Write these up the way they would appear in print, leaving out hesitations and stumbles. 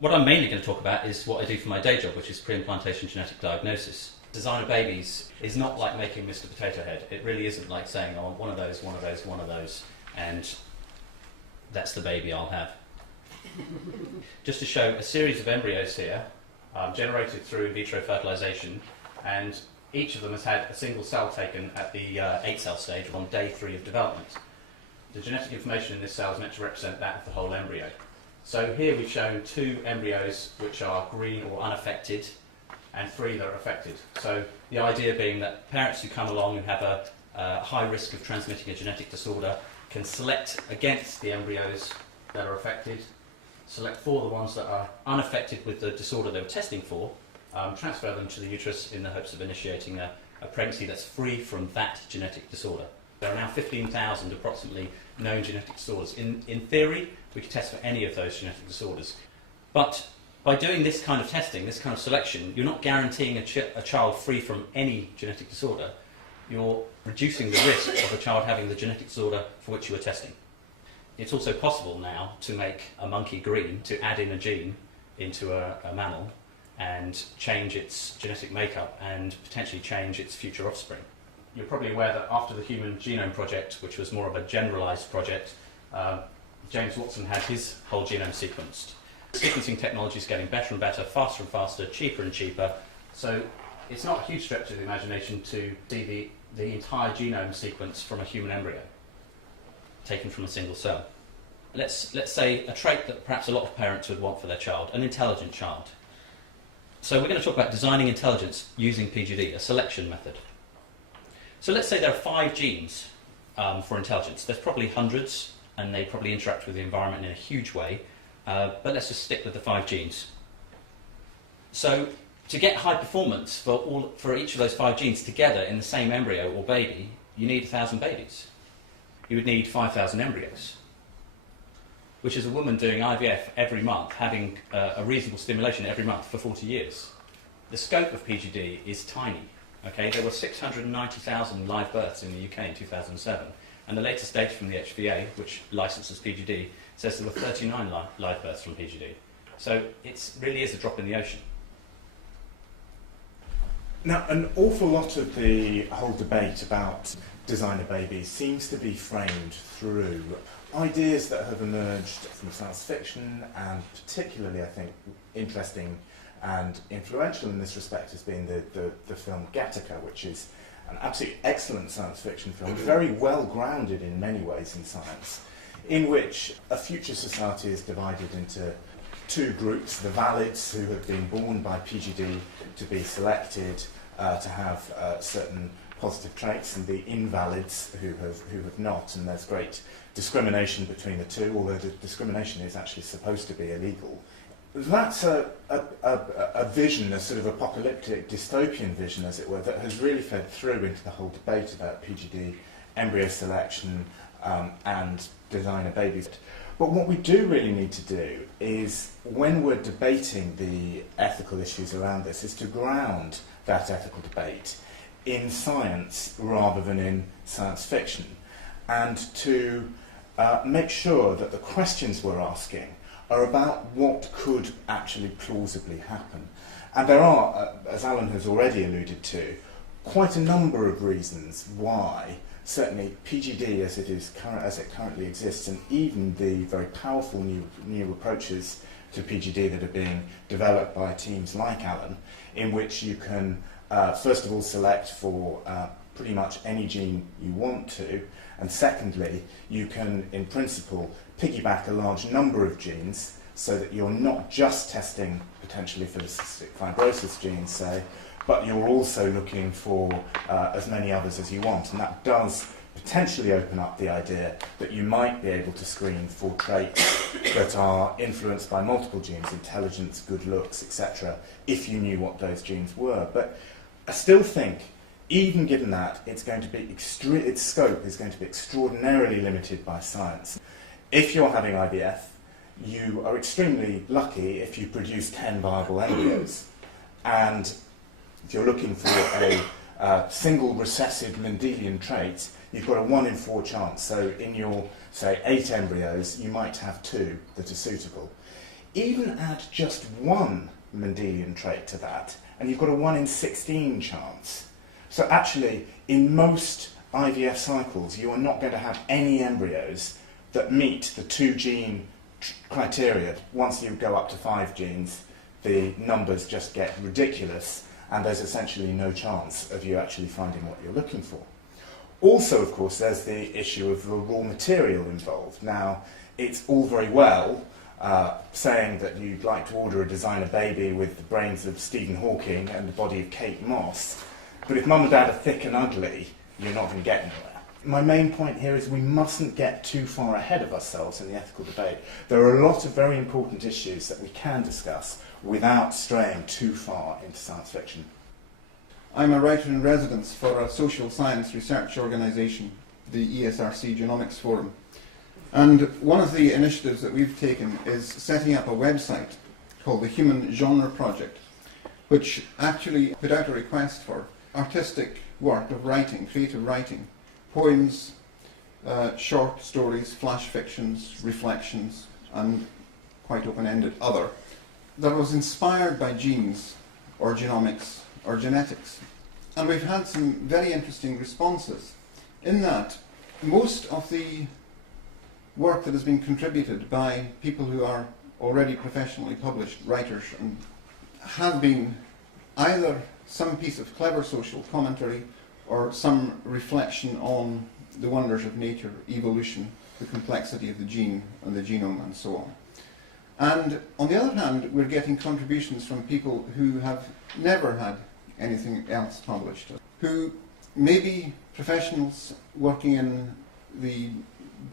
What I'm mainly going to talk about is what I do for my day job, which is pre-implantation genetic diagnosis. Designer babies is not like making Mr. Potato Head. It really isn't like saying, oh, one of those, one of those, one of those, and that's the baby I'll have. Just to show a series of embryos here, generated through in vitro fertilisation, and each of them has had a single cell taken at the 8-cell stage on day 3 of development. The genetic information in this cell is meant to represent that of the whole embryo. So here we've shown 2 embryos which are green or unaffected, and 3 that are affected. So the idea being that parents who come along and have a high risk of transmitting a genetic disorder can select against the embryos that are affected, select for the ones that are unaffected with the disorder they were testing for, transfer them to the uterus in the hopes of initiating a pregnancy that's free from that genetic disorder. There are now 15,000 approximately known genetic disorders. In theory, we could test for any of those genetic disorders. But by doing this kind of testing, this kind of selection, you're not guaranteeing a child free from any genetic disorder. You're reducing the risk of a child having the genetic disorder for which you were testing. It's also possible now to make a monkey green, to add in a gene into a mammal and change its genetic makeup and potentially change its future offspring. You're probably aware that after the Human Genome Project, which was more of a generalised project, James Watson had his whole genome sequenced. Sequencing technology is getting better and better, faster and faster, cheaper and cheaper, so it's not a huge stretch of the imagination to see the entire genome sequence from a human embryo, taken from a single cell. Let's say a trait that perhaps a lot of parents would want for their child, an intelligent child. So we're going to talk about designing intelligence using PGD, a selection method. So let's say there are 5 genes for intelligence. There's probably hundreds, and they probably interact with the environment in a huge way, but let's just stick with the 5 genes. So to get high performance for each of those 5 genes together in the same embryo or baby, you need 1,000 babies. You would need 5,000 embryos, which is a woman doing IVF every month, having a reasonable stimulation every month for 40 years. The scope of PGD is tiny. Okay, there were 690,000 live births in the UK in 2007, and the latest data from the HVA, which licenses PGD, says there were 39 live births from PGD. So it really is a drop in the ocean. Now, an awful lot of the whole debate about designer babies seems to be framed through ideas that have emerged from science fiction, and particularly, I think, interesting and influential in this respect has been the film Gattaca, which is an absolutely excellent science fiction film, very well grounded in many ways in science, in which a future society is divided into 2 groups: the valids, who have been born by PGD to be selected to have certain positive traits, and the invalids who have not, and there's great discrimination between the 2, although the discrimination is actually supposed to be illegal. That's a vision, a sort of apocalyptic dystopian vision, as it were, that has really fed through into the whole debate about PGD, embryo selection, and designer babies. But what we do really need to do is, when we're debating the ethical issues around this, is to ground that ethical debate in science rather than in science fiction, and to make sure that the questions we're asking are about what could actually plausibly happen. And there are, as Alan has already alluded to, quite a number of reasons why certainly PGD as it currently exists, and even the very powerful new approaches to PGD that are being developed by teams like Alan, in which you can first of all select for pretty much any gene you want to, and secondly, you can in principle piggyback a large number of genes so that you're not just testing potentially for the cystic fibrosis gene, say, but you're also looking for as many others as you want. And that does potentially open up the idea that you might be able to screen for traits that are influenced by multiple genes, intelligence, good looks, etc., if you knew what those genes were. But I still think, even given that, its scope is going to be extraordinarily limited by science. If you're having IVF, you are extremely lucky if you produce 10 viable embryos. And if you're looking for a single recessive Mendelian trait, you've got a 1 in 4 chance. So in your, say, 8 embryos, you might have 2 that are suitable. Even add just one Mendelian trait to that, and you've got a 1 in 16 chance. So actually, in most IVF cycles, you are not going to have any embryos that meet the 2-gene criteria. Once you go up to 5 genes, the numbers just get ridiculous, and there's essentially no chance of you actually finding what you're looking for. Also, of course, there's the issue of the raw material involved. Now, it's all very well saying that you'd like to order a designer baby with the brains of Stephen Hawking and the body of Kate Moss, but if mum and dad are thick and ugly, you're not going to get anywhere. My main point here is we mustn't get too far ahead of ourselves in the ethical debate. There are a lot of very important issues that we can discuss without straying too far into science fiction. I'm a writer in residence for a social science research organisation, the ESRC Genomics Forum. And one of the initiatives that we've taken is setting up a website called the Human Genre Project, which actually put out a request for artistic work of writing, creative writing, poems, short stories, flash fictions, reflections, and quite open-ended other, that was inspired by genes or genomics or genetics. And we've had some very interesting responses in that most of the work that has been contributed by people who are already professionally published writers and have been either some piece of clever social commentary or some reflection on the wonders of nature, evolution, the complexity of the gene and the genome and so on. And on the other hand, we're getting contributions from people who have never had anything else published, who may be professionals working in the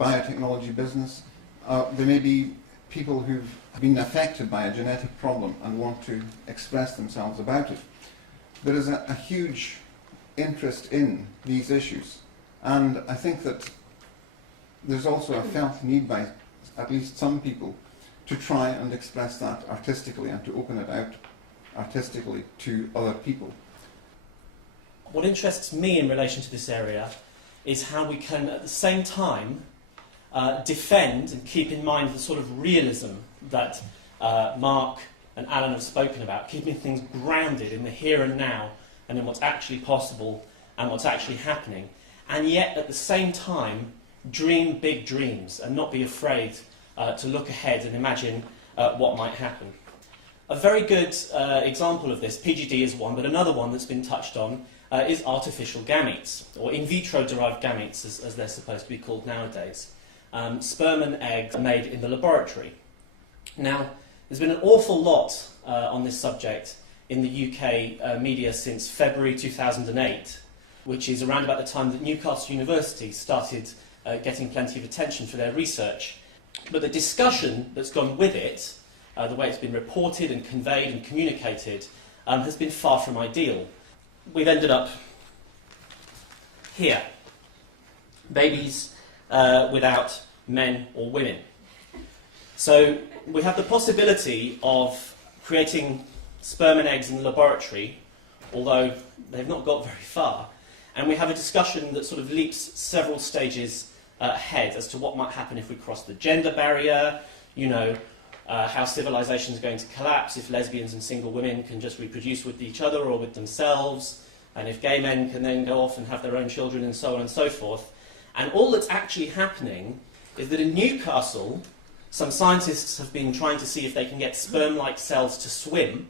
biotechnology business. They may be people who've been affected by a genetic problem and want to express themselves about it. There is a huge interest in these issues, and I think that there's also a felt need by at least some people to try and express that artistically and to open it out artistically to other people. What interests me in relation to this area is how we can at the same time defend and keep in mind the sort of realism that Mark and Alan have spoken about, keeping things grounded in the here and now and in what's actually possible and what's actually happening, and yet at the same time dream big dreams and not be afraid to look ahead and imagine what might happen. A very good example of this, PGD is one, but another one that's been touched on is artificial gametes, or in vitro derived gametes as they're supposed to be called nowadays. Sperm and eggs are made in the laboratory. Now, there's been an awful lot on this subject in the UK media since February 2008, which is around about the time that Newcastle University started getting plenty of attention for their research. But the discussion that's gone with it, the way it's been reported and conveyed and communicated, has been far from ideal. We've ended up here. Babies without men or women. So we have the possibility of creating sperm and eggs in the laboratory, although they've not got very far. And we have a discussion that sort of leaps several stages ahead as to what might happen if we cross the gender barrier, how civilization is going to collapse if lesbians and single women can just reproduce with each other or with themselves, and if gay men can then go off and have their own children, and so on and so forth. And all that's actually happening is that in Newcastle, some scientists have been trying to see if they can get sperm-like cells to swim,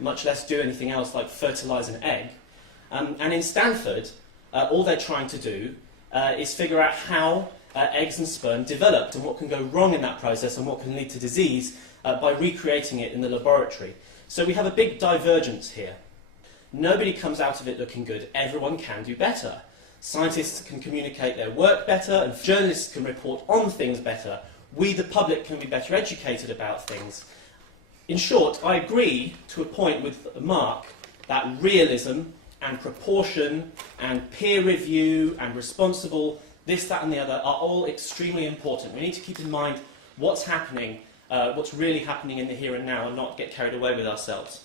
much less do anything else like fertilise an egg. And in Stanford, all they're trying to do is figure out how eggs and sperm developed and what can go wrong in that process and what can lead to disease by recreating it in the laboratory. So we have a big divergence here. Nobody comes out of it looking good. Everyone can do better. Scientists can communicate their work better, and journalists can report on things better. We, the public, can be better educated about things. In short, I agree to a point with Mark that realism and proportion and peer review and responsible this, that and the other are all extremely important. We need to keep in mind what's happening, what's really happening in the here and now, and not get carried away with ourselves.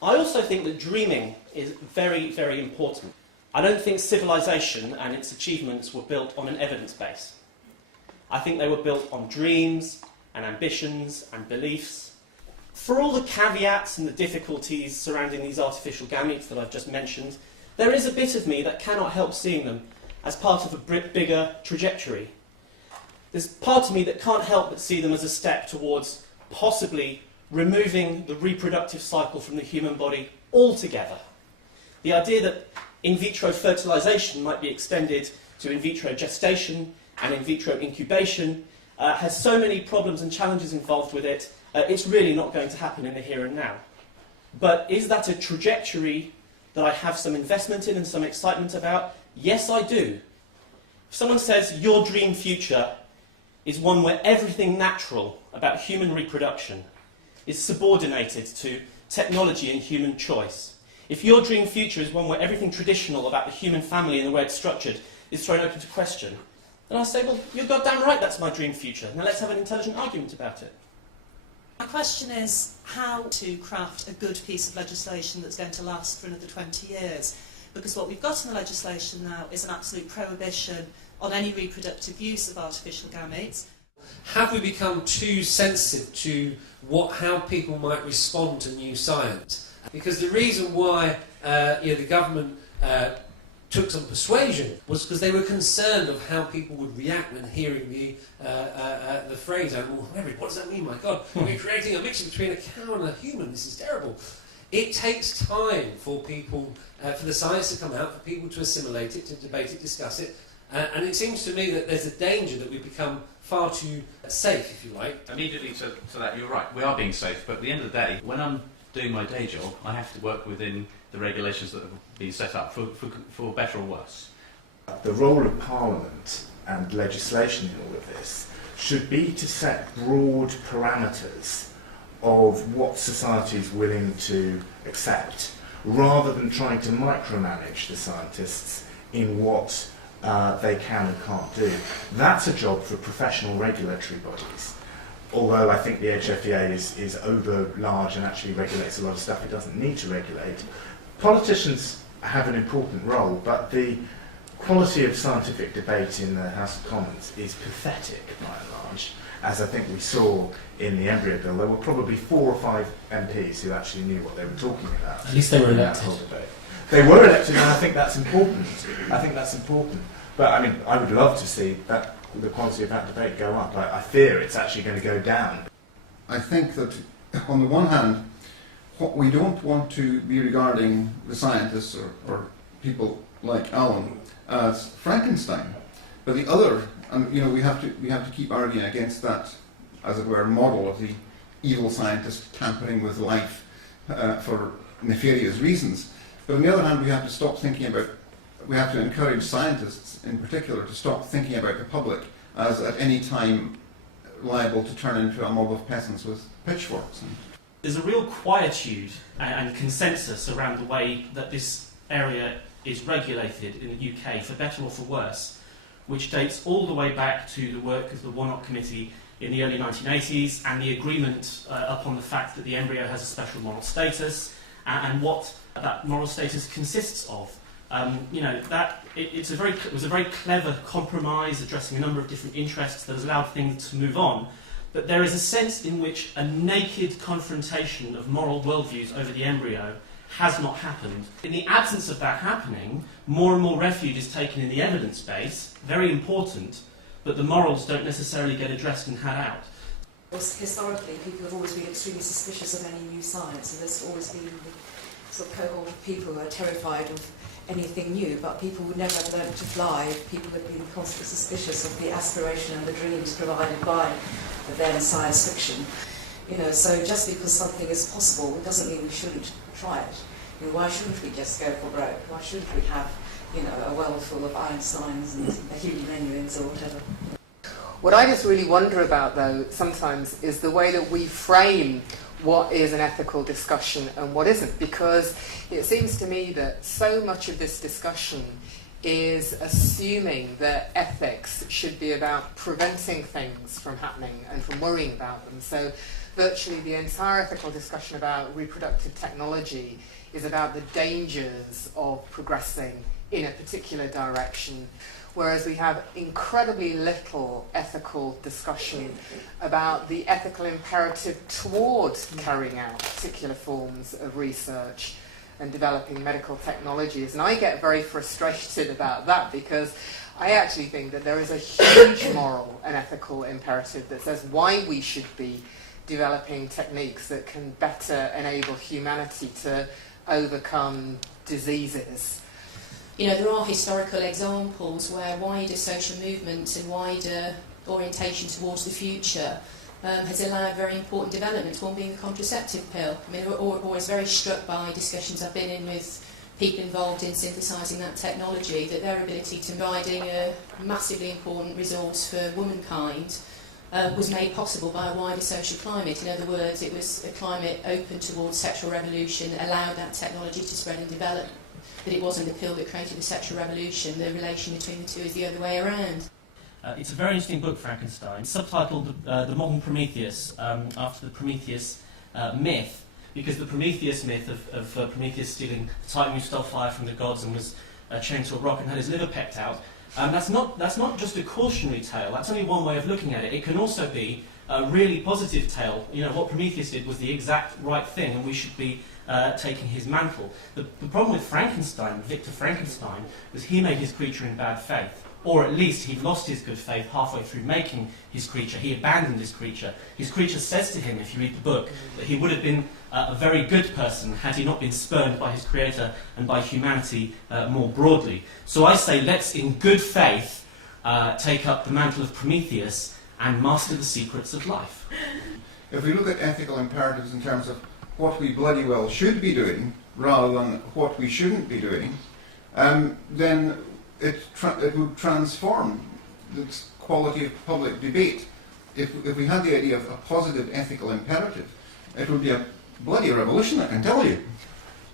I also think that dreaming is very, very important. I don't think civilization and its achievements were built on an evidence base. I think they were built on dreams and ambitions and beliefs. For all the caveats and the difficulties surrounding these artificial gametes that I've just mentioned, there is a bit of me that cannot help seeing them as part of a bigger trajectory. There's part of me that can't help but see them as a step towards possibly removing the reproductive cycle from the human body altogether. The idea that in vitro fertilisation might be extended to in vitro gestation and in vitro incubation has so many problems and challenges involved with it, it's really not going to happen in the here and now. But is that a trajectory that I have some investment in and some excitement about? Yes, I do. If someone says your dream future is one where everything natural about human reproduction is subordinated to technology and human choice, if your dream future is one where everything traditional about the human family and the way it's structured is thrown open to question, then I'll say, well, you're goddamn right, that's my dream future. Now let's have an intelligent argument about it. My question is how to craft a good piece of legislation that's going to last for another 20 years. Because what we've got in the legislation now is an absolute prohibition on any reproductive use of artificial gametes. Have we become too sensitive to how people might respond to new science? Because the reason why the government took some persuasion was because they were concerned of how people would react when hearing the phrase animal hybrid. What does that mean? My God, we're creating a mixture between a cow and a human. This is terrible. It takes time for people, for the science to come out, for people to assimilate it, to debate it, discuss it. And it seems to me that there's a danger that we've become far too safe, if you like. Immediately to that, you're right, we are being safe, but at the end of the day, when I'm doing my day job, I have to work within the regulations that have been set up, for better or worse. The role of Parliament and legislation in all of this should be to set broad parameters of what society is willing to accept, rather than trying to micromanage the scientists in what they can and can't do. That's a job for professional regulatory bodies. Although I think the HFEA is over large and actually regulates a lot of stuff it doesn't need to regulate. Politicians have an important role, but the quality of scientific debate in the House of Commons is pathetic by and large, as I think we saw in the embryo bill. There were probably 4 or 5 MPs who actually knew what they were talking about. At least they were elected. They were elected, and I think that's important. I think that's important. But I mean, I would love to see that the quality of that debate go up. I fear it's actually going to go down. I think that, on the one hand, what we don't want to be regarding the scientists or people like Alan as Frankenstein, but the other, and we have to keep arguing against that, as it were, model of the evil scientist tampering with life for nefarious reasons. But on the other hand, we have to encourage scientists in particular to stop thinking about the public as at any time liable to turn into a mob of peasants with pitchforks. There's a real quietude and consensus around the way that this area is regulated in the UK, for better or for worse, which dates all the way back to the work of the Warnock Committee in the early 1980s and the agreement upon the fact that the embryo has a special moral status and what that moral status consists of. It was a very clever compromise addressing a number of different interests that has allowed things to move on. But there is a sense in which a naked confrontation of moral worldviews over the embryo has not happened. In the absence of that happening, more and more refuge is taken in the evidence base, very important, but the morals don't necessarily get addressed and had out. Historically, people have always been extremely suspicious of any new science, and there's always been the sort of cohort of people who are terrified of anything new, but people would never have learnt to fly. People have been constantly suspicious of the aspiration and the dreams provided by then science fiction. So just because something is possible, it doesn't mean we shouldn't try it. Why shouldn't we just go for broke? Why shouldn't we have, a well full of Einsteins and Hugh or whatever? What I just really wonder about, though, sometimes is the way that we frame what is an ethical discussion and what isn't, because it seems to me that so much of this discussion is assuming that ethics should be about preventing things from happening and from worrying about them. So virtually the entire ethical discussion about reproductive technology is about the dangers of progressing in a particular direction, whereas we have incredibly little ethical discussion about the ethical imperative towards carrying out particular forms of research and developing medical technologies. And I get very frustrated about that, because I actually think that there is a huge moral and ethical imperative that says why we should be developing techniques that can better enable humanity to overcome diseases. You know, there are historical examples where wider social movements and wider orientation towards the future has allowed very important developments, one being the contraceptive pill. I mean, we're always very struck by discussions I've been in with people involved in synthesising that technology, that their ability to providing a massively important resource for womankind was made possible by a wider social climate. In other words, it was a climate open towards sexual revolution that allowed that technology to spread and develop. That it wasn't the pill that created the sexual revolution, the relation between the two is the other way around. It's a very interesting book, Frankenstein, subtitled The Modern Prometheus, after the Prometheus myth, because the Prometheus myth of Prometheus stealing the Titan who stole fire from the gods and was chained to a rock and had his liver pecked out, that's not just a cautionary tale. That's only one way of looking at it. It can also be a really positive tale. You know, what Prometheus did was the exact right thing, and we should be taking his mantle. The problem with Frankenstein, Victor Frankenstein, was he made his creature in bad faith. Or at least he lost his good faith halfway through making his creature. He abandoned his creature. His creature says to him, if you read the book, that he would have been a very good person had he not been spurned by his creator and by humanity more broadly. So I say, let's in good faith take up the mantle of Prometheus and master the secrets of life. If we look at ethical imperatives in terms of what we bloody well should be doing rather than what we shouldn't be doing, then it would transform the quality of public debate. If we had the idea of a positive ethical imperative, it would be a bloody revolution, I can tell you.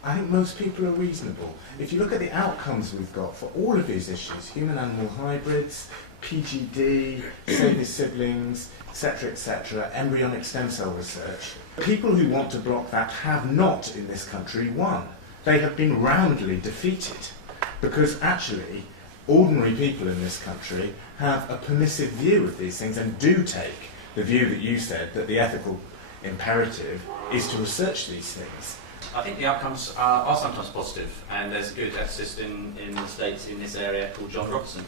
I think most people are reasonable. If you look at the outcomes we've got for all of these issues, human-animal hybrids, PGD, save his siblings, etc., embryonic stem cell research, people who want to block that have not, in this country, won. They have been roundly defeated, because actually ordinary people in this country have a permissive view of these things and do take the view that you said, that the ethical imperative is to research these things. I think the outcomes are sometimes positive, and there's a good ethicist in the States in this area called John Robertson.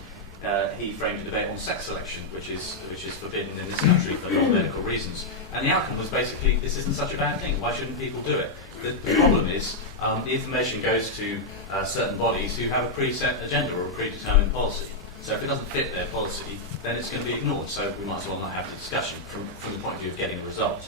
He framed a debate on sex selection, which is forbidden in this country for non-medical reasons. And the outcome was basically, this isn't such a bad thing, why shouldn't people do it? The problem is, the information goes to certain bodies who have a preset agenda or a predetermined policy. So if it doesn't fit their policy, then it's going to be ignored. So we might as well not have the discussion from the point of view of getting a result.